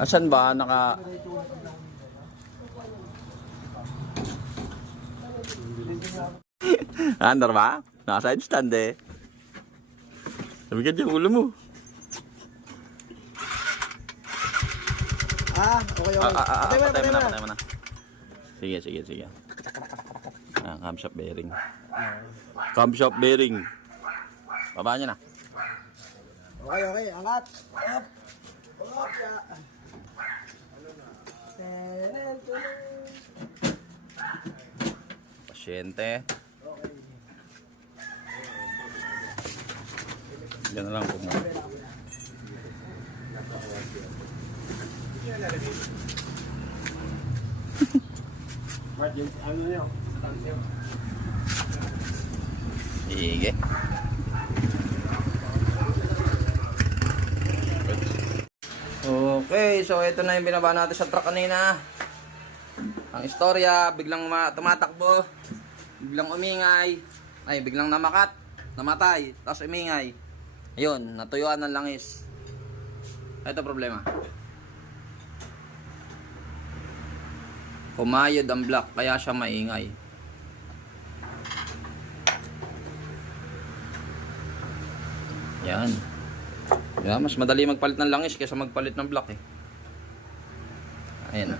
Asan ba? Naka... Andar ba? Naka side stand eh. Sabi ka dyan, ulo mo. Okay. Patay mo na. Sige. Camshaft bearing. Camshaft bearing. Baba niya na. Okay. Angat. Up. Pasyente. Diyan na lang po mo. Sige. Okay, so ito na yung binaba natin sa truck kanina. Ang istorya, biglang tumatakbo, biglang umingay, biglang namatay, tapos umingay. Ayun, natuyuan ng langis. Ito problema. Kumayod ang block, kaya siya maingay. Yan. Diba? Mas madali magpalit ng langis kaysa magpalit ng block eh. Ayan na.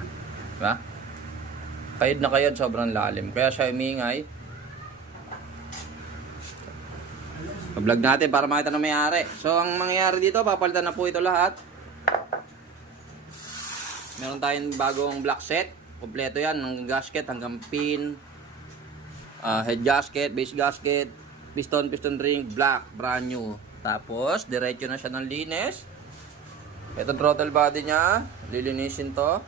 Diba? Kayod na kayod, sobrang lalim. Kaya siya umingay. Pa-vlog natin para makita na may-ari. So, ang mangyayari dito, papalitan na po ito lahat. Meron tayong bagong block set. Kompleto yan, ng gasket hanggang pin, head gasket, base gasket, piston ring, black, brand new. Tapos, diretso na siya ng linis. Ito throttle body niya, lilinisin to.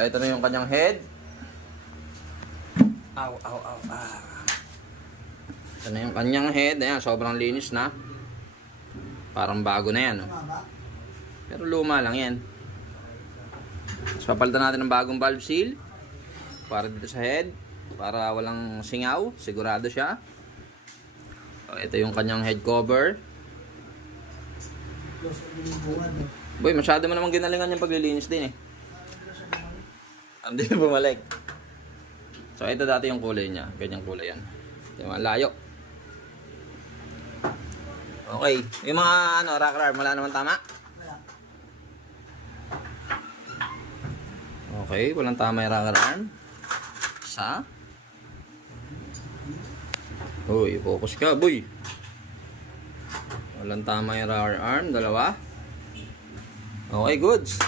Ito na yung kanyang head. Ito na yung kanyang head. Ayan, sobrang linis na. Parang bago na yan. Oh. Pero luma lang yan. Tapos papalitan natin ng bagong valve seal. Para dito sa head. Para walang singaw. Sigurado siya. Ito yung kanyang head cover. Boy, masyado mo namang ginalingan yung paglilinis din eh. Hindi bumalik. So ito dati yung kulay niya. Ganyang kulay yan. Ito yung layo. Okay. Yung mga rocker arm, wala naman tama? Okay, walang tama yung rocker arm. Isa. Uy, focus ka, boy. Walang tama yung rocker arm. Dalawa. Okay, goods.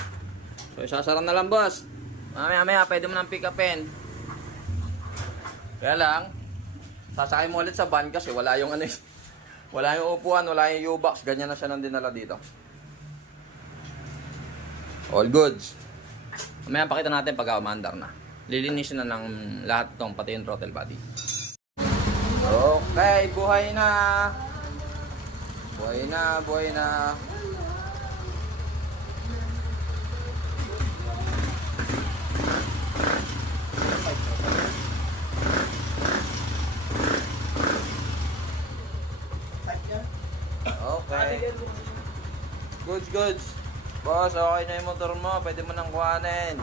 So, isasara na lang, boss. Mamaya, pwede mo nang pick upin. Kaya lang, sasakay mo ulit sa van kasi wala yung wala yung upuan, wala yung U-box. Ganyan na siya nang dinala dito. All goods. Mamaya pakita natin pagka umandar na. Lilinisin na ng lahat itong, pati yung throttle body. Okay, buhay na. Buhay na. Okay. Goods. Boss, okay na yung motor mo. Pwede mo nang kuhanin.